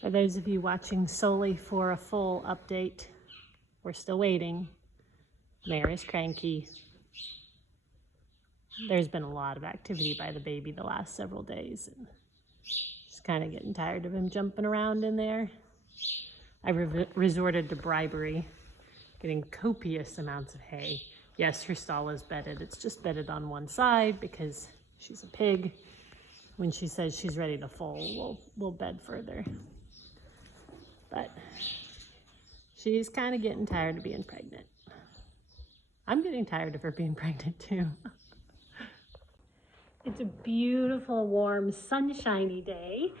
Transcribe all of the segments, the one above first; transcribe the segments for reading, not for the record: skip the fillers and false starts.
For those of you watching solely for a full update, we're still waiting. Mare is cranky. There's been a lot of activity by the baby the last several days. And she's kind of getting tired of him jumping around in there. I resorted to bribery, getting copious amounts of hay. Yes, her stall is bedded. It's just bedded on one side because she's a pig. When she says she's ready to foal, we'll bed further. But she's kind of getting tired of being pregnant. I'm getting tired of her being pregnant too. It's a beautiful, warm, sunshiny day.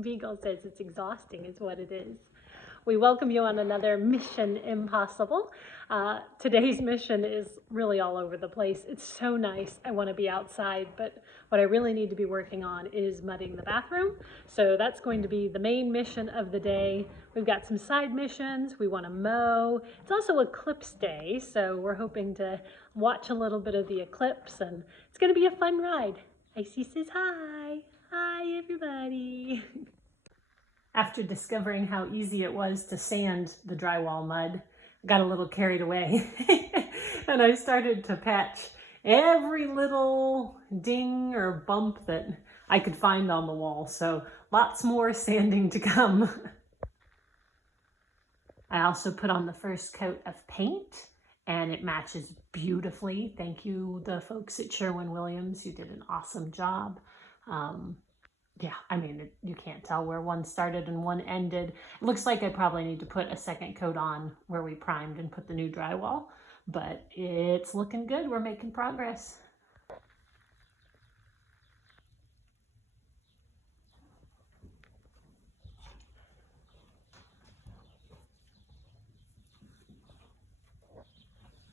Beagle says it's exhausting is what it is. We welcome you on another Mission Impossible. Today's mission is really all over the place. It's so nice. I want to be outside, but what I really need to be working on is mudding the bathroom. So that's going to be the main mission of the day. We've got some side missions. We want to mow. It's also Eclipse Day, so we're hoping to watch a little bit of the eclipse, and it's going to be a fun ride. Icy says hi. Hi, everybody. After discovering how easy it was to sand the drywall mud, I got a little carried away and I started to patch every little ding or bump that I could find on the wall. So lots more sanding to come. I also put on the first coat of paint and it matches beautifully. Thank you, the folks at Sherwin-Williams. You did an awesome job. Yeah, I mean, you can't tell where one started and one ended. It looks like I probably need to put a second coat on where we primed and put the new drywall, but it's looking good. We're making progress.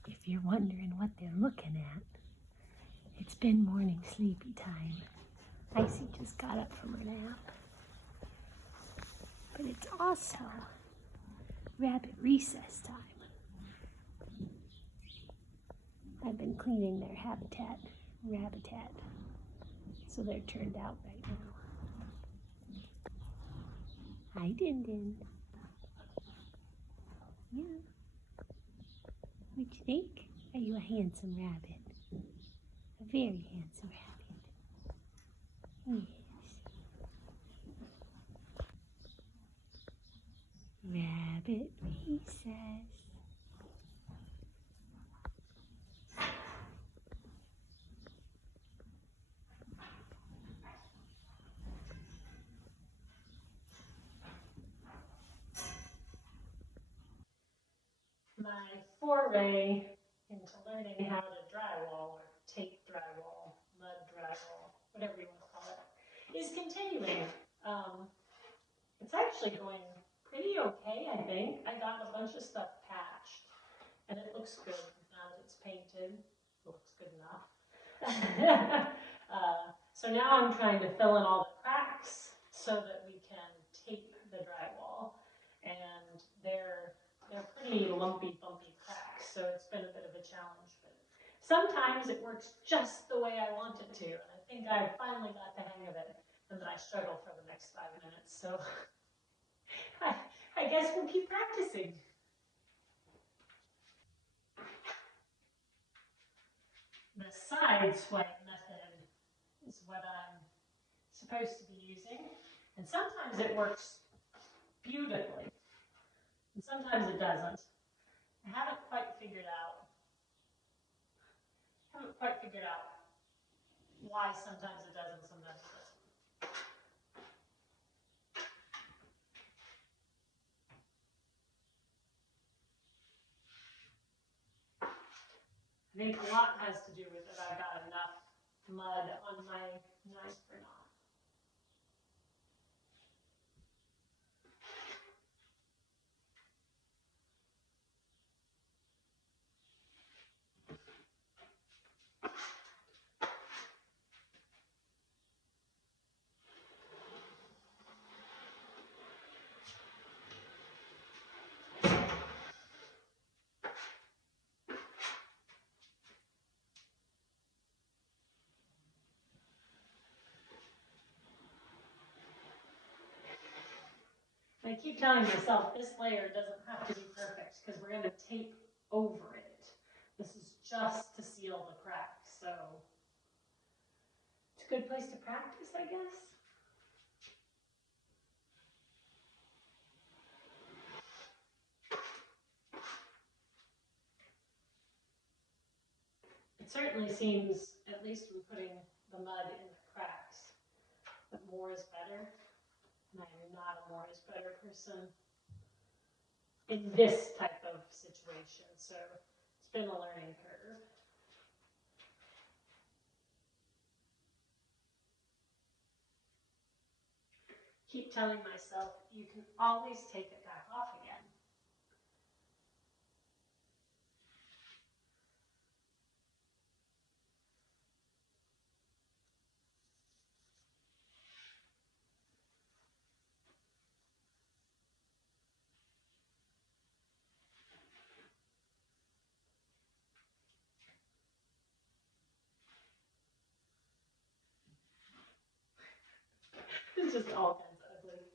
If you're wondering what they're looking at, it's been morning sleepy time. Icy just got up from her nap. But it's also rabbit recess time. I've been cleaning their habitat, rabbitat, so they're turned out right now. Hi, Din Din. Yeah. What you think? Are you a handsome rabbit? A very handsome rabbit. Yes. Rabbit recess. My foray into learning how to drywall or tape drywall, mud drywall, whatever you want to call it, is continuing. It's actually going pretty okay, I think. I got a bunch of stuff patched, and it looks good now that it's painted. It looks good enough. So now I'm trying to fill in all the cracks so that we can tape the drywall, and they're pretty lumpy, bumpy cracks, so it's been a bit of a challenge. But sometimes it works just the way I want it to, and I think I finally got the hang of it. And then I struggle for the next 5 minutes, so I guess we'll keep practicing. The side swipe method is what I'm supposed to be using, and sometimes it works beautifully, and sometimes it doesn't. I haven't quite figured out why sometimes it does and sometimes it doesn't. I think a lot has to do with that I've got enough mud on my knife or not. I keep telling myself this layer doesn't have to be perfect because we're going to tape over it. This is just to seal the crack, so it's a good place to practice, I guess. It certainly seems, at least from putting the mud in the cracks, that more is better. And I'm not a more is better person in this type of situation, so it's been a learning curve. Keep telling myself you can always take it back off again. It's just all kinds of ugly.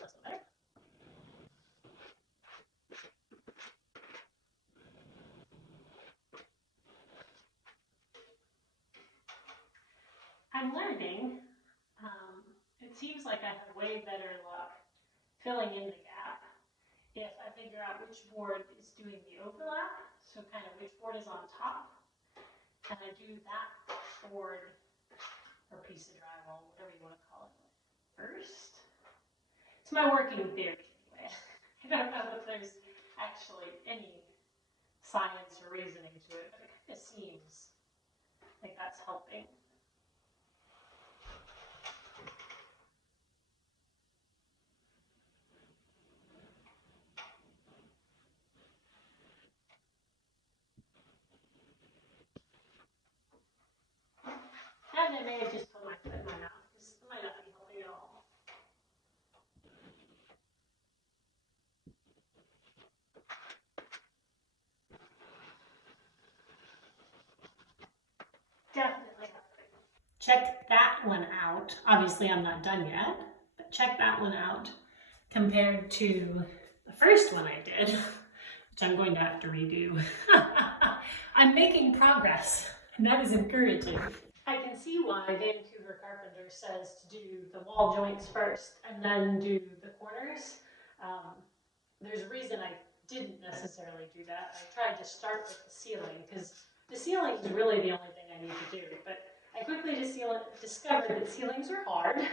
That's better. I'm learning. It seems like I have way better luck filling in the gap if I figure out which board is doing the overlap, so kind of which board is on top, and I do that board or piece of drywall, whatever you want to call it, first. It's my working theory anyway. I don't know if there's actually any science or reasoning to it, but it kind of seems like that's helping. And I may have just put my foot in my mouth, because it might not be helping at all. Definitely helping. Check that one out. Obviously, I'm not done yet, but check that one out compared to the first one I did, which I'm going to have to redo. I'm making progress, and that is encouraging. I can see why Vancouver Carpenter says to do the wall joints first and then do the corners. There's a reason I didn't necessarily do that. I tried to start with the ceiling because the ceiling is really the only thing I need to do. But I quickly discovered that ceilings are hard and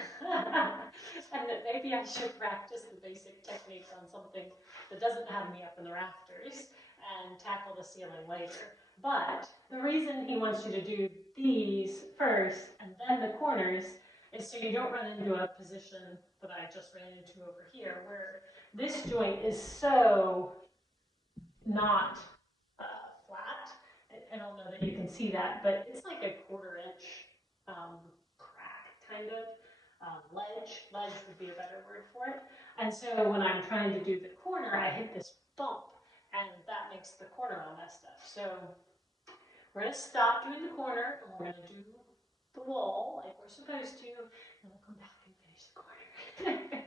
that maybe I should practice the basic techniques on something that doesn't have me up in the rafters and tackle the ceiling later. But the reason he wants you to do these first and then the corners is so you don't run into a position that I just ran into over here where this joint is so not flat. I don't know that you can see that, but it's like a 1/4 inch crack, kind of. Ledge would be a better word for it. And so when I'm trying to do the corner, I hit this bump, and that makes the corner all messed up. So we're going to stop doing the corner, and we're going to do the wall like we're supposed to, and we'll come back and finish the corner.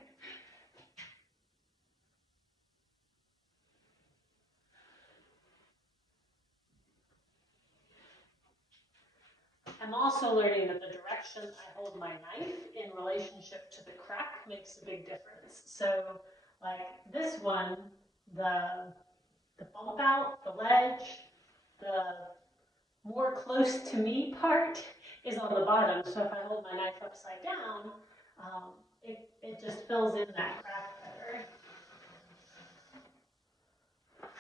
I'm also learning that the direction I hold my knife in relationship to the crack makes a big difference. So like this one, the bump out, the ledge, the more close to me part is on the bottom. So if I hold my knife upside down, it just fills in that crack better.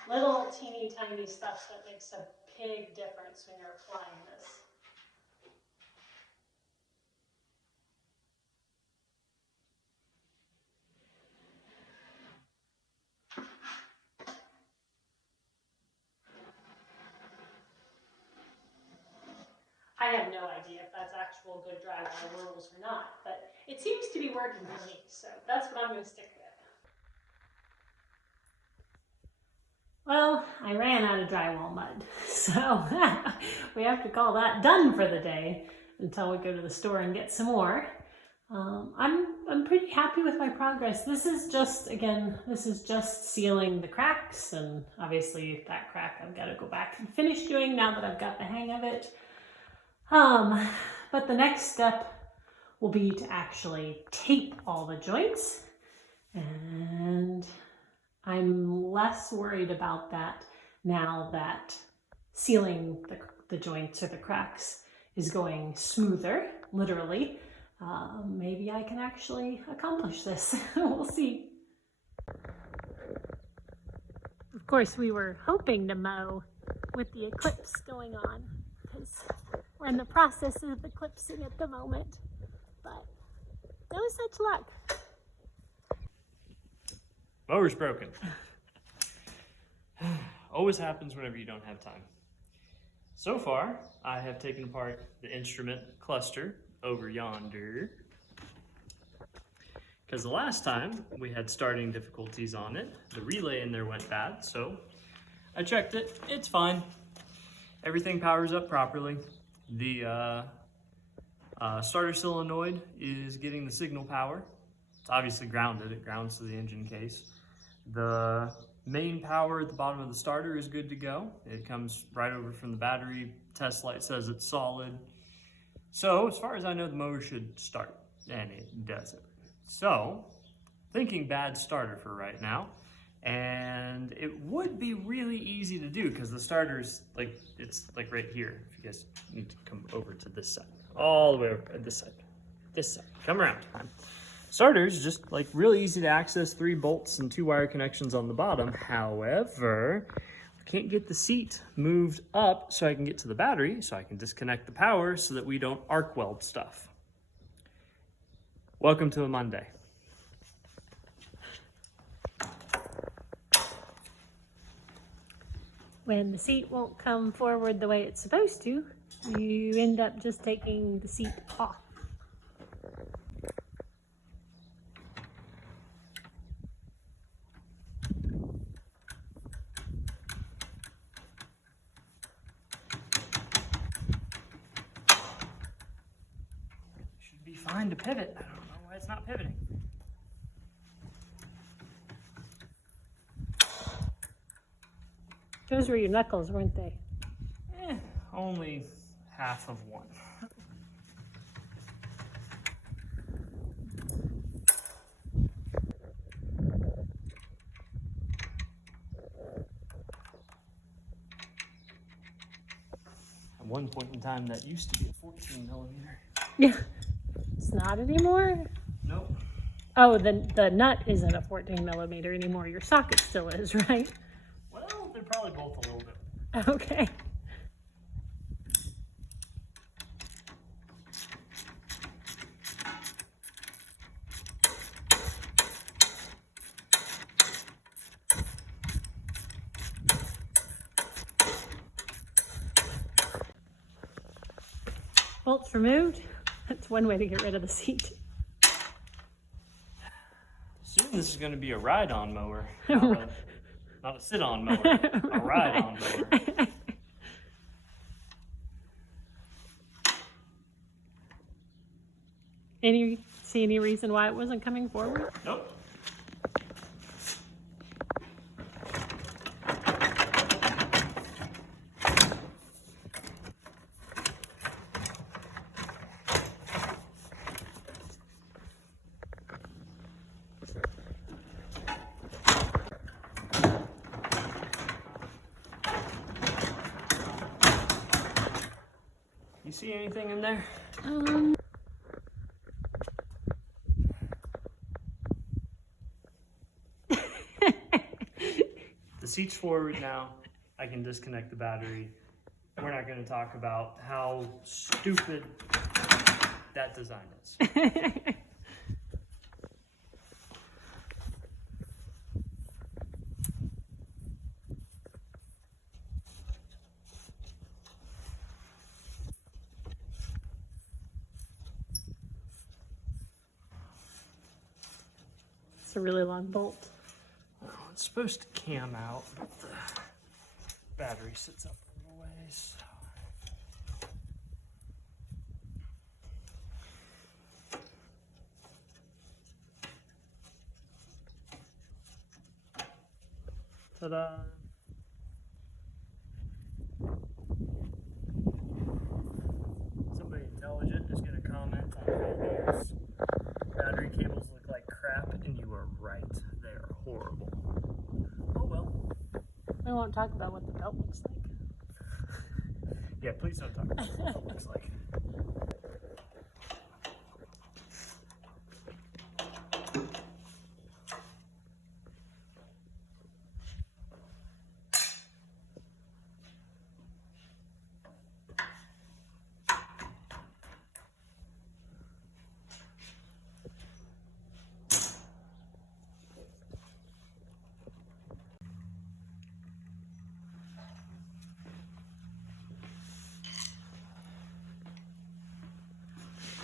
Little teeny tiny stuff that makes a big difference when you're applying this. I have no idea if that's actual good drywall rules or not, but it seems to be working for me, so that's what I'm going to stick with. Well, I ran out of drywall mud, so we have to call that done for the day until we go to the store and get some more. I'm pretty happy with my progress. This is just sealing the cracks, and obviously that crack I've got to go back and finish doing now that I've got the hang of it. But the next step will be to actually tape all the joints, and I'm less worried about that now that sealing the joints or the cracks is going smoother, literally. Maybe I can actually accomplish this. We'll see. Of course, we were hoping to mow with the eclipse going on because we're in the process of eclipsing at the moment, but no such luck. Mower's broken. Always happens whenever you don't have time. So far, I have taken apart the instrument cluster over yonder, because the last time we had starting difficulties on it, the relay in there went bad, so I checked it. It's fine. Everything powers up properly. The starter solenoid is getting the signal power. It's obviously grounded. It grounds to the engine case. The main power at the bottom of the starter is good to go. It comes right over from the battery. Test light says it's solid. So as far as I know, the mower should start, and it doesn't. So thinking bad starter for right now. And it would be really easy to do because the starter's it's right here. If you guys need to come over to this side, all the way over this side, come around. Starter's just really easy to access, 3 bolts and 2 wire connections on the bottom. However, I can't get the seat moved up so I can get to the battery, so I can disconnect the power so that we don't arc weld stuff. Welcome to a Monday. When the seat won't come forward the way it's supposed to, you end up just taking the seat off. Should be fine to pivot. I don't know why it's not pivoting. Those were your knuckles, weren't they? Only half of one. At one point in time, that used to be a 14 millimeter. Yeah. It's not anymore? Nope. Oh, the nut isn't a 14 millimeter anymore. Your socket still is, right? Well, they're probably both a little bit. Okay. Bolts removed. That's one way to get rid of the seat. Soon this is going to be a ride-on mower, not a sit-on mower, a ride-on mower. See any reason why it wasn't coming forward? Nope. You see anything in there? The seat's forward now. I can disconnect the battery. We're not going to talk about how stupid that design is. It's a really long bolt. Well, it's supposed to cam out, but the battery sits up a little ways. Ta-da! Somebody intelligent is going to comment on how these battery cables look like crap, and you are right. They are horrible. Oh well. We won't talk about what the belt looks like. Yeah, please don't talk about what it looks like.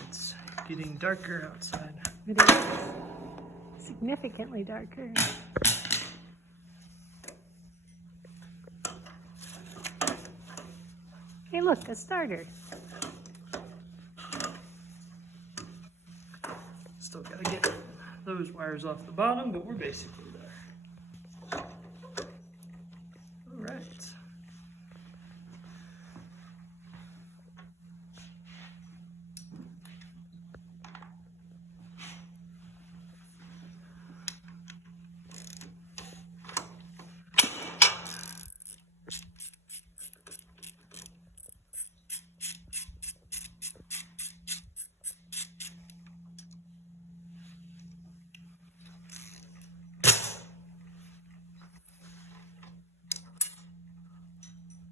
It's getting darker outside. It is significantly darker. Hey, look, a starter. Still gotta get those wires off the bottom, but we're basically there. All right.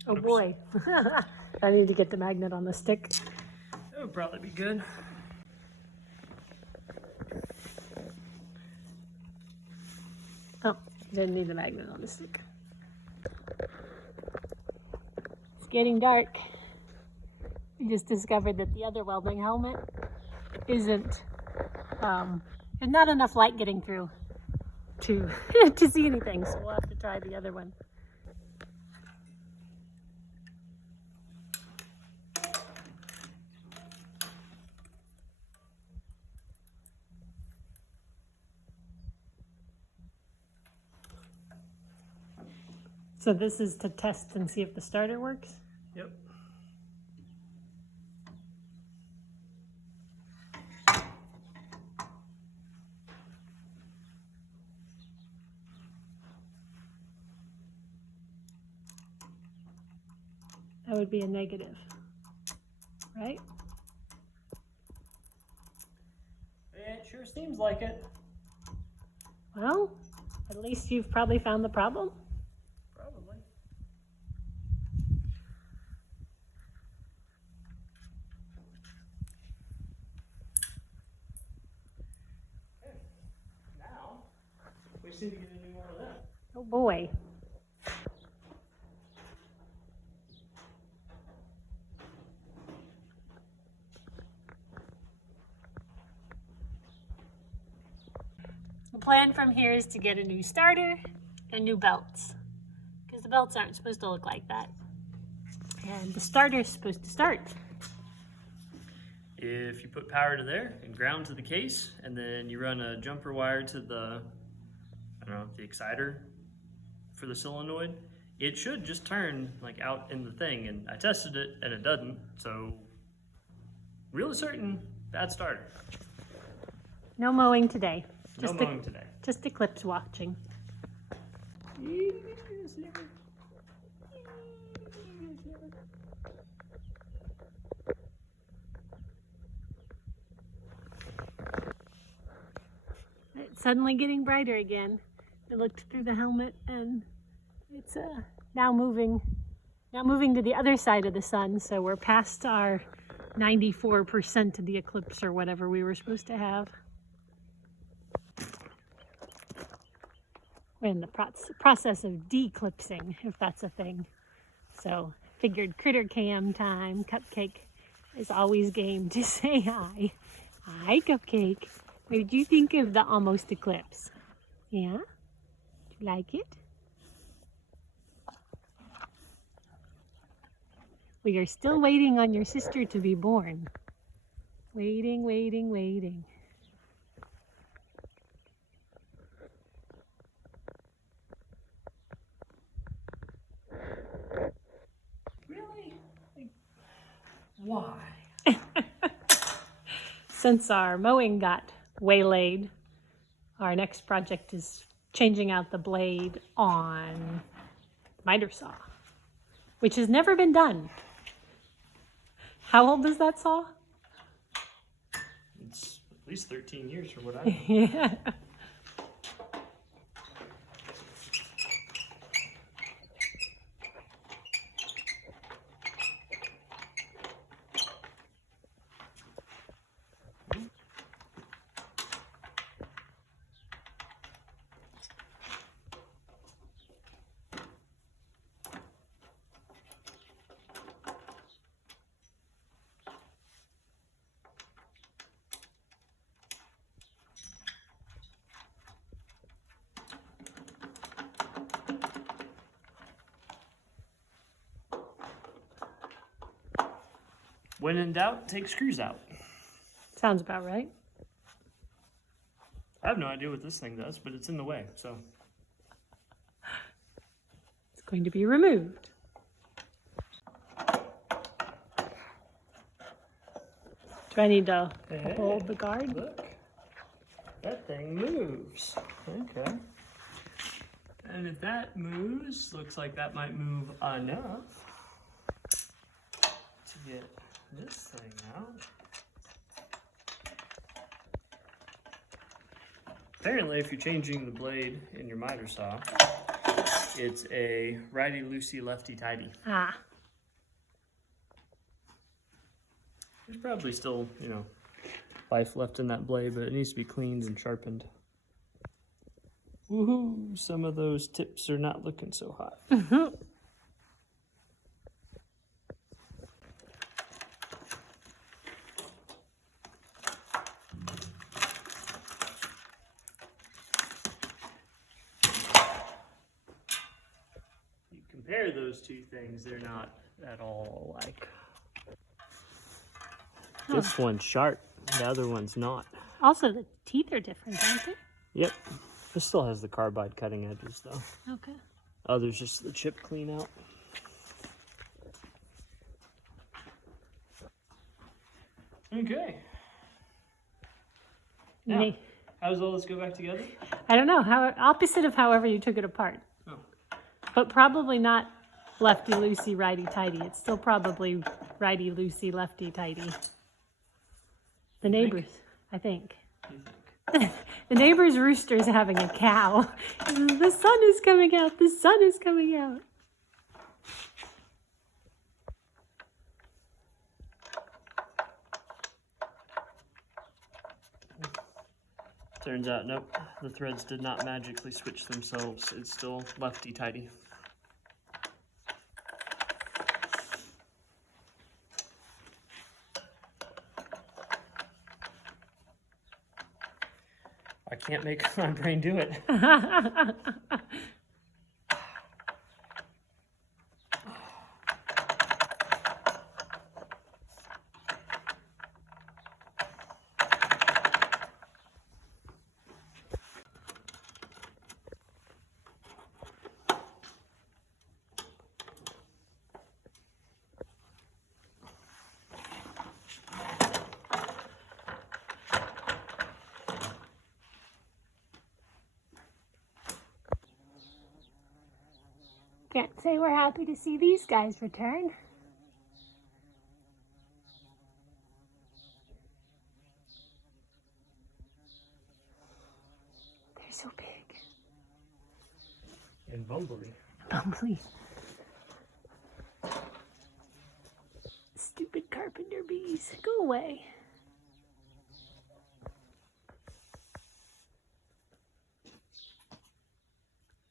Oh boy. I need to get the magnet on the stick. That would probably be good. Oh, didn't need the magnet on the stick. It's getting dark. We just discovered that the other welding helmet isn't, there's not enough light getting through to, to see anything, so we'll have to try the other one. So this is to test and see if the starter works? Yep. That would be a negative, right? It sure seems like it. Well, at least you've probably found the problem. Probably. Okay. Now, we just need to get a new one of them. Oh boy. The plan from here is to get a new starter and new belts, because the belts aren't supposed to look like that. And the starter is supposed to start. If you put power to there and ground to the case, and then you run a jumper wire to the, I don't know, the exciter for the solenoid, it should just turn like out in the thing. And I tested it and it doesn't, so really certain bad starter. No mowing today. No mowing today. Just Eclipse watching. suddenly getting brighter again. I looked through the helmet and it's now moving to the other side of the sun, so we're past our 94% of the eclipse or whatever we were supposed to have. We're in the process of declipsing, if that's a thing. So figured critter cam time. Cupcake is always game to say hi. Hi, Cupcake. What did you think of the almost eclipse? Yeah? Did you like it? We are still waiting on your sister to be born. Waiting, waiting, waiting. Really? Why? Since our mowing got waylaid, our next project is changing out the blade on the miter saw, which has never been done. How old is that saw? It's at least 13 years from what I know. Yeah. When in doubt, take screws out. Sounds about right. I have no idea what this thing does, but it's in the way, so. It's going to be removed. Do I need to hold the guard? Look, that thing moves. Okay. And if that moves, looks like that might move enough to get this thing out. Apparently, if you're changing the blade in your miter saw, it's a righty-loosey, lefty-tighty. Ah, There's probably still, life left in that blade, but it needs to be cleaned and sharpened. Woohoo! Some of those tips are not looking so hot. You compare those two things, they're not at all alike. This one's sharp, the other one's not. also the teeth are different, aren't they? Yep. This still has the carbide cutting edges though. Okay. Other's just the chip clean out. Okay. Now, Me. how does all this go back together? I don't know, opposite of however you took it apart. Oh. But probably not lefty-loosey, righty-tighty. It's still probably righty-loosey, lefty-tighty. The neighbors, I think. You think? The neighbor's rooster is having a cow. The sun is coming out. The sun is coming out. Turns out, nope. The threads did not magically switch themselves. It's still lefty-tighty. I can't make my brain do it. Can't say we're happy to see these guys return. so big. And bumbly. Bumbly. Stupid carpenter bees, go away.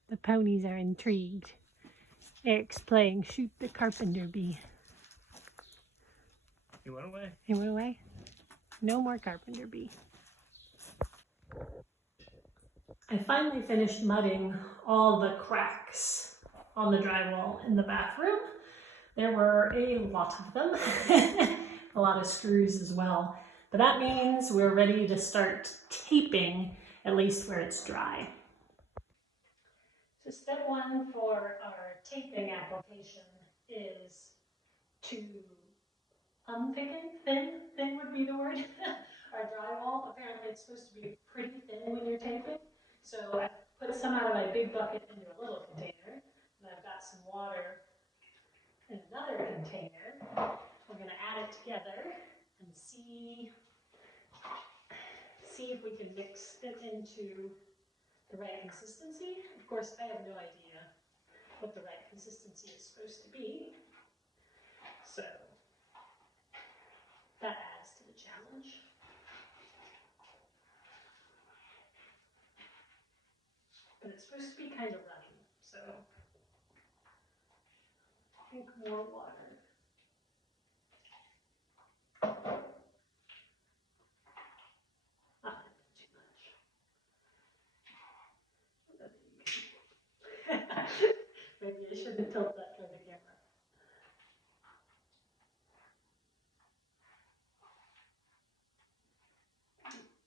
The ponies are intrigued. Eric's playing shoot the carpenter bee. He went away. He went away. No more carpenter bee. I finally finished mudding all the cracks on the drywall in the bathroom. There were a lot of them, a lot of screws as well. But that means we're ready to start taping, at least where it's dry. So step one for our taping application is to thin would be the word. Our drywall, apparently it's supposed to be pretty thin when you're taping. So I put some out of my big bucket into a little container, and I've got some water in another container. We're going to add it together and see if we can mix it into the right consistency. Of course, I have no idea what the right consistency is supposed to be, so that adds to the challenge. But it's supposed to be kind of runny, so I think more water. Not too much. Maybe I shouldn't tilt that for the camera.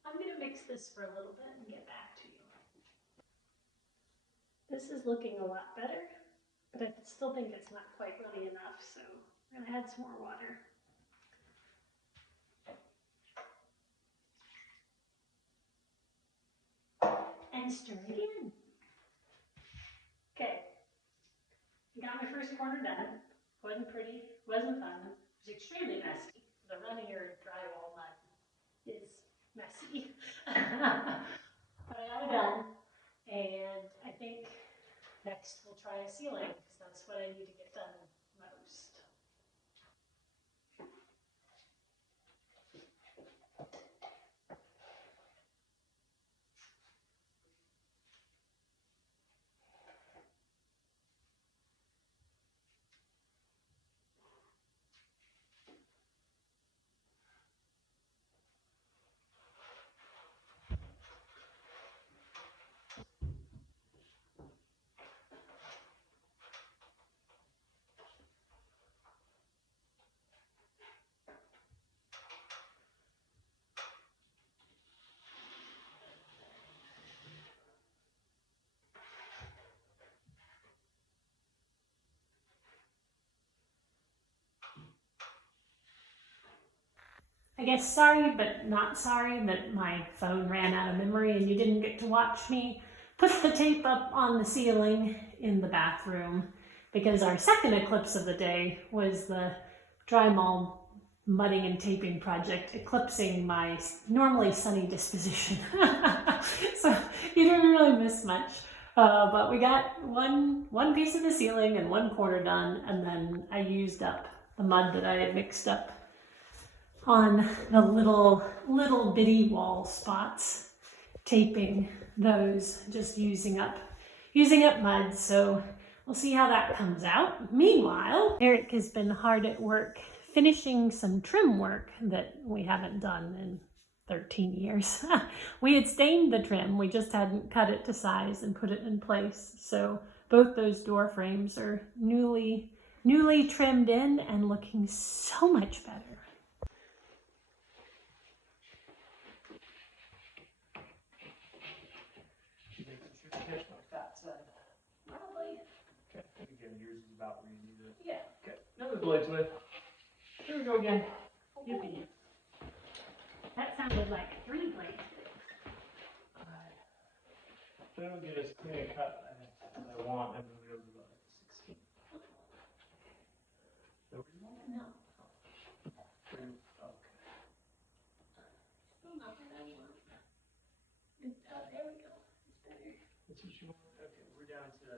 I'm going to mix this for a little bit and get back to you. This is looking a lot better, but I still think it's not quite runny enough, so I'm going to add some more water. And stir again. Okay, I got my first corner done. Wasn't pretty, wasn't fun. It was extremely messy. The runnier drywall mud is messy. But I got it done, and I think next we'll try a ceiling, because that's what I need to get done most. I guess sorry, but not sorry that my phone ran out of memory and you didn't get to watch me put the tape up on the ceiling in the bathroom, because our second eclipse of the day was the drywall mudding and taping project, eclipsing my normally sunny disposition. So you didn't really miss much. But we got one piece of the ceiling and one corner done, and then I used up the mud that I had mixed up on the little bitty wall spots, taping those, just using up mud. So we'll see how that comes out. Meanwhile, Eric has been hard at work finishing some trim work that we haven't done in 13 years. We had stained the trim, we just hadn't cut it to size and put it in place. So both those door frames are newly trimmed in and looking so much better. Probably. Okay, again, yours is about where you need it. Yeah. Okay, another blade's width. Here we go again. Yippee. That sounded like 3 blades. So it'll get as clean a cut as I want, and then we'll go about 16. So we want? No. Okay. Still not what I want. There we go. It's better. That's what you want? Okay, we're down to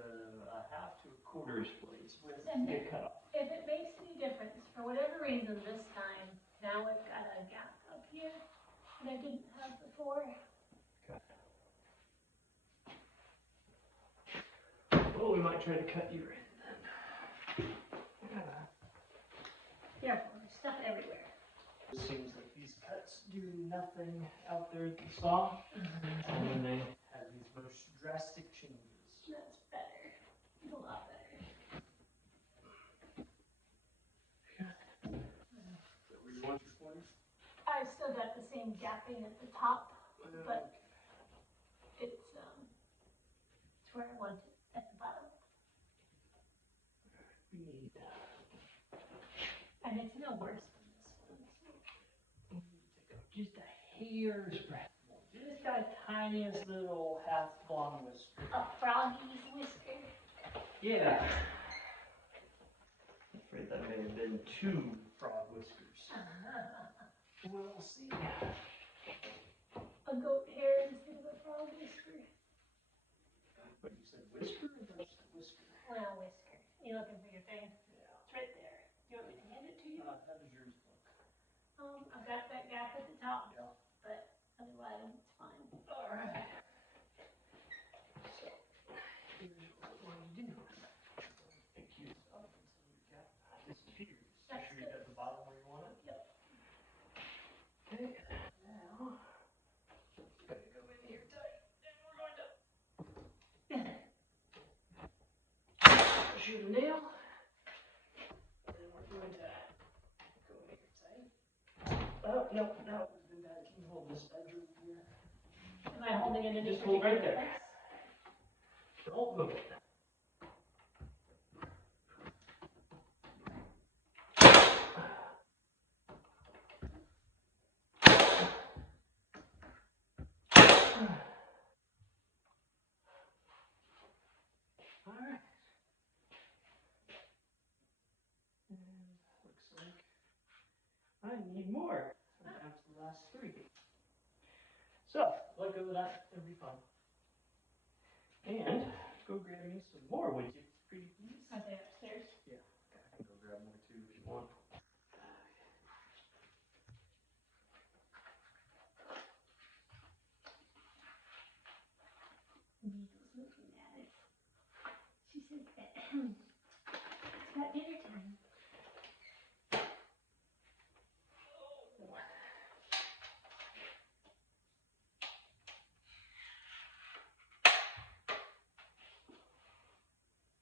a half to a quarter-ish blades. Where's And the cut off? if it makes any difference, for whatever reason this time, now I've got a gap up here that I didn't have before. Well, we might try to cut your end then. Careful, there's stuff everywhere. It seems like these cuts do nothing out there at the saw, and then they have these most drastic changes. That's better. It's a lot better. Is that where you want your points? I've still got the same gapping at the top, but it's where I want it at the bottom. We need And it's no worse than this one. just a hair's breadth more. Just got a tiniest little half blonde whisker. A froggy's whisker. Yeah. I'm afraid that may have been 2 frog whiskers. We'll see. A goat hair instead of a frog whisker. But you said whisker or just whisker? Well, whisker. You looking for your thing? Yeah. It's right there. You want me to hand it to you? How does yours look? I've got that gap at the top, Yeah. but otherwise it's fine. Alright. So, here's what we're going to do. Pick you up until your gap disappears. That's Make sure you got the bottom where you want it? Yep. Okay, now, gotta go in here tight, and we're going to shoot a nail, and we're going to go in here tight. Oh, no, it's been bad. Can you hold this edge over here? Am I holding it in Just hold right there. Don't move it. Alright. And looks like I need more. I'm down to the last 3. So, let go of that, it'll be fun. And go grab me some more, would you? Pretty please? Are they upstairs? Yeah, I can go grab more too if you want. Needle's looking at us. She says that it's about dinner time.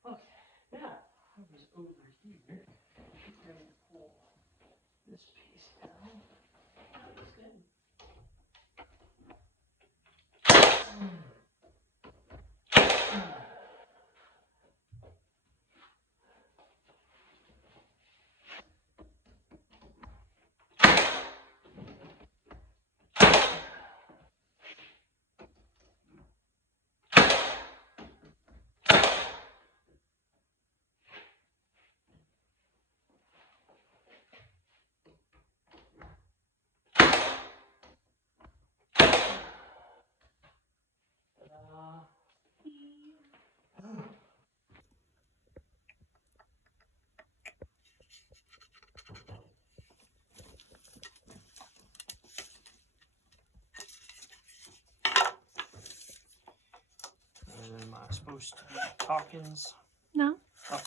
Okay, now I was over here. Just going to pull this piece down. That was good. Am I supposed to be talkings? No. Oh.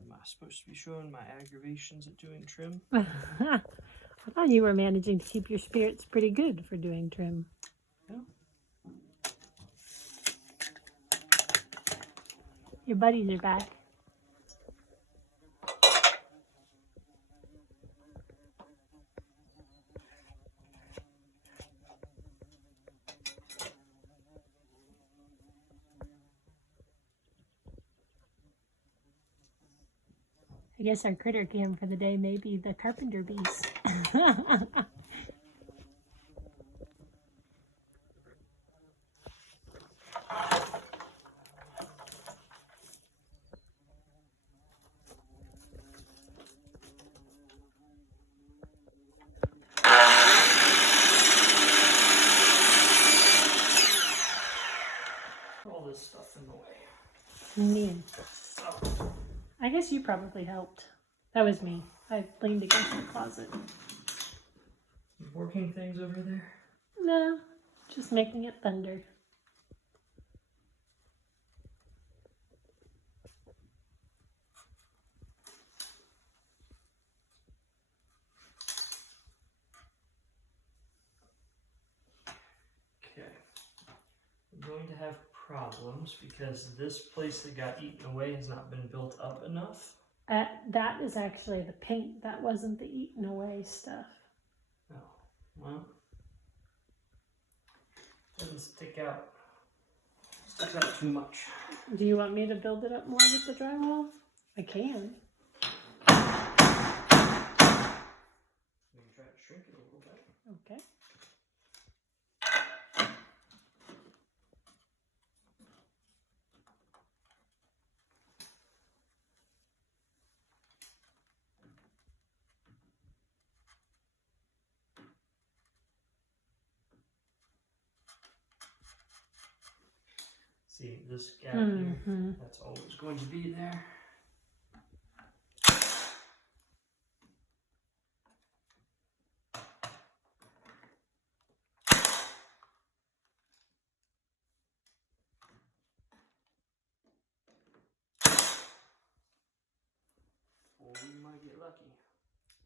Am I supposed to be showing my aggravations at doing trim? I thought you were managing to keep your spirits pretty good for doing trim. Yeah. Your buddies are back. I guess our critter cam for the day may be the carpenter beast. stuff in the way. Man. So, I guess you probably helped. That was me. I leaned against the closet. working things over there? No, just making it thunder. Okay. We're going to have problems because this place that got eaten away has not been built up enough. That is actually the paint. That wasn't the eaten away stuff. Oh, well. Doesn't stick out. Sticks out too much. Do you want me to build it up more with the drywall? I can. We can try to shrink it a little bit. Okay. See, this gap here, that's always going to be there. Or we might get lucky.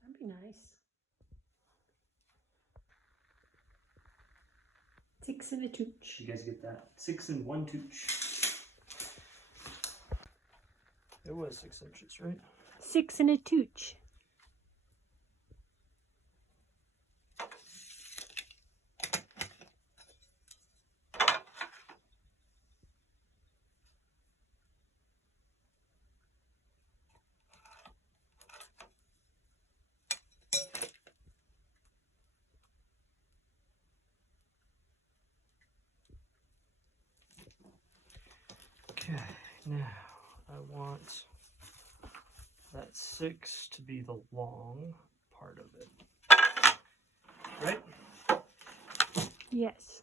That'd be nice. 6 and a tooch. You guys get that? 6 and 1 tooch. It was 6 inches, right? 6 and a tooch. Okay, now I want that 6 to be the long part of it. Right? Yes.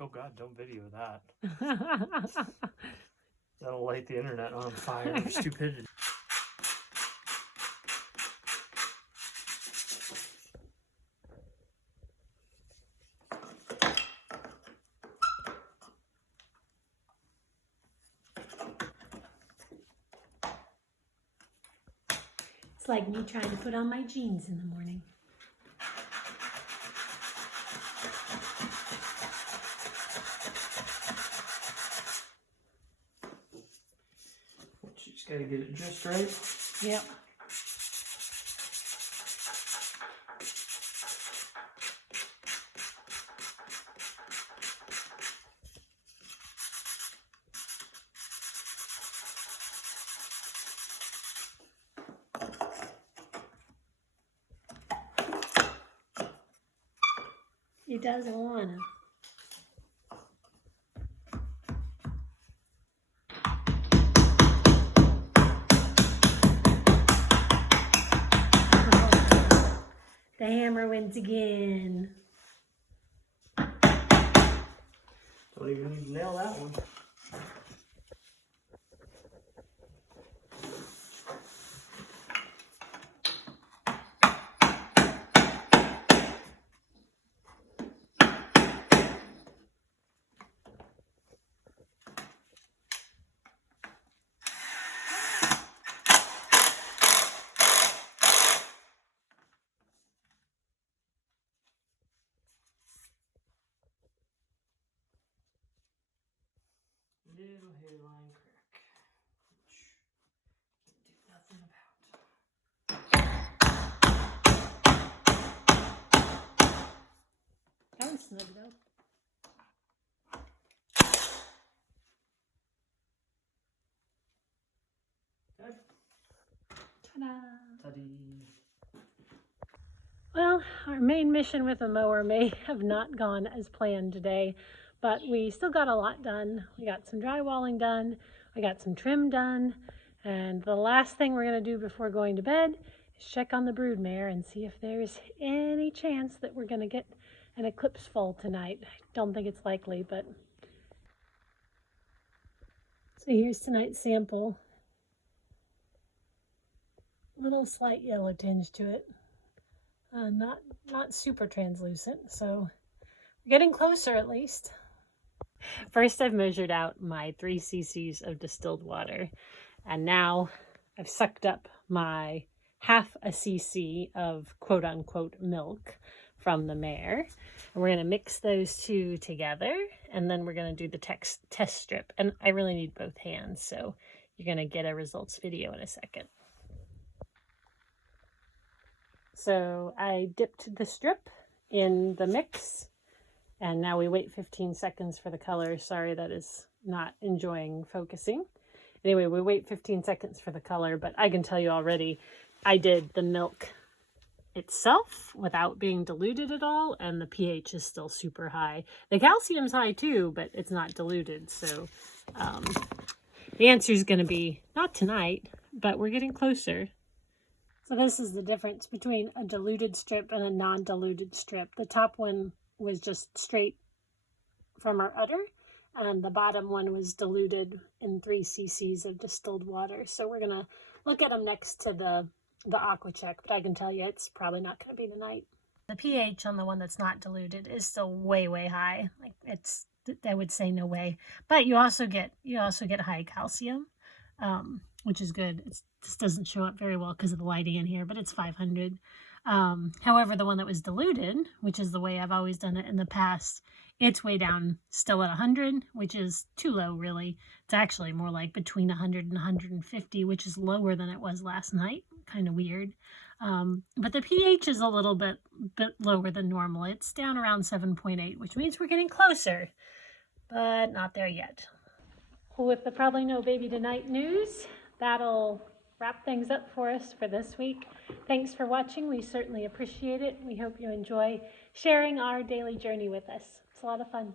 Oh God, don't video that. That'll light the internet on fire for stupidity. It's like me trying to put on my jeans in the morning. You just gotta get it just right. Yep. He doesn't wanna. The hammer wins again. Don't even need to nail that one. Little hairline crack, which can't do nothing about. That was snug though. Good. Ta-da! Tuddy. Well, our main mission with the mower may have not gone as planned today, but we still got a lot done. We got some drywalling done, we got some trim done, and the last thing we're going to do before going to bed is check on the broodmare and see if there's any chance that we're going to get an eclipse foal tonight. I don't think it's likely, but... So here's tonight's sample. Little slight yellow tinge to it. Not super translucent, so we're getting closer at least. First, I've measured out my 3 cc's of distilled water, and now I've sucked up my half a cc of quote-unquote milk from the mare. And we're going to mix those two together, and then we're going to do the test strip. And I really need both hands, so you're going to get a results video in a second. So I dipped the strip in the mix, and now we wait 15 seconds for the color. Sorry, that is not enjoying focusing. Anyway, we wait 15 seconds for the color, but I can tell you already, I did the milk itself without being diluted at all, and the pH is still super high. The calcium's high too, but it's not diluted, so the answer is going to be not tonight, but we're getting closer. So this is the difference between a diluted strip and a non-diluted strip. The top one was just straight from our udder, and the bottom one was diluted in 3 cc's of distilled water. So we're going to look at them next to the aqua check, but I can tell you it's probably not going to be tonight. The pH on the one that's not diluted is still way, way high. Like I would say no way. But you also get high calcium, which is good. This doesn't show up very well because of the lighting in here, but it's 500. However, the one that was diluted, which is the way I've always done it in the past, it's way down still at 100, which is too low, really. It's actually more like between 100 and 150, which is lower than it was last night. Kind of weird. But the pH is a little bit lower than normal. It's down around 7.8, which means we're getting closer, but not there yet. With the probably no baby tonight news, that'll wrap things up for us for this week. Thanks for watching. We certainly appreciate it. We hope you enjoy sharing our daily journey with us. It's a lot of fun.